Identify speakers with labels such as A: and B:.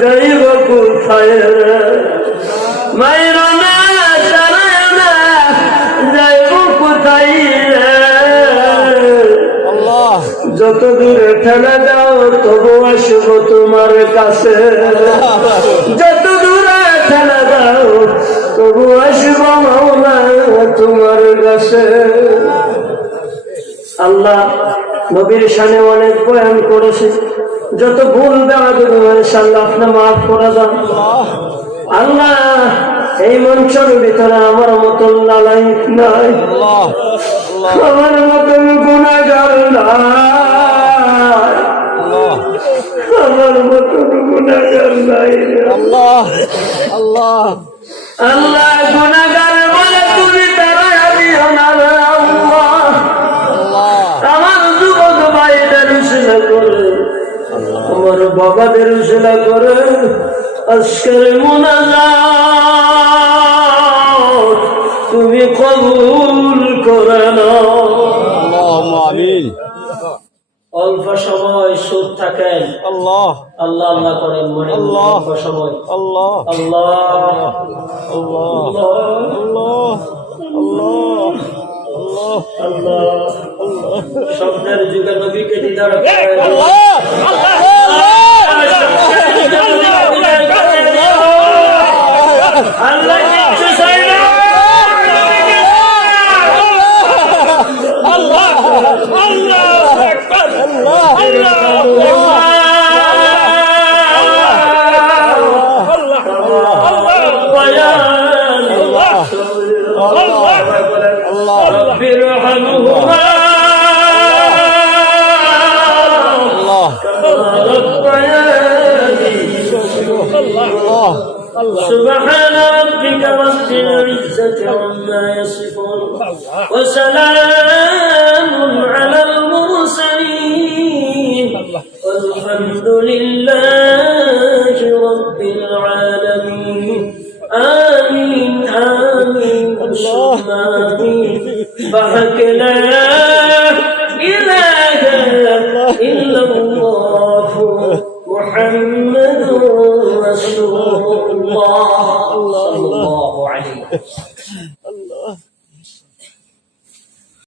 A: যাইব কোথায় যাইব কোথায় যত দূরে ঠেলে দাও তবু আসব তোমার কাছে। যত দূরে ঠেলে দাও তবু আসব মাওলা তোমার কাছে। আল্লাহ নবীর সামনে অনেক বয়ান করেছে। যত ভুল দেওয়া দেবে ইনশাল্লাহ আপনি মাফ করে দাও আল্লাহ এই মঞ্চের ভিতরে আমার মতন লালাই নাই। আমার মতন গুণাগার নাই। আমার মতন গুণাগার নাই। আল্লাহ
B: আল্লাহ।
A: আল্লাহ গুণাগার বাবাদের সেলা করে আজকের মোনাজাত তুমি কবুল করে নাও। অল্প সময় সুদ থাকেন।
B: আল্লাহ।
A: আল্লাহ আল্লাহ করেন মনে আল্লাহ। অল্প সময়।
B: আল্লাহ।
A: আল্লাহ।
B: আল্লাহ। আল্লাহ।
A: আল্লাহ। শব্দের যুগে নবীকে দিদার আল্লাহ। আল্লাহ। কিচ্ছু চাই না رب ارحمهما الله كما ربياني الله سبحان ربك رب العزة يصفون. وسلام على المرسلين. والحمد لله رب العالمين. آمين آمين. اللهم آمين فحك لا إله إلا الله. محمد رسول الله. الله. ハハハハ!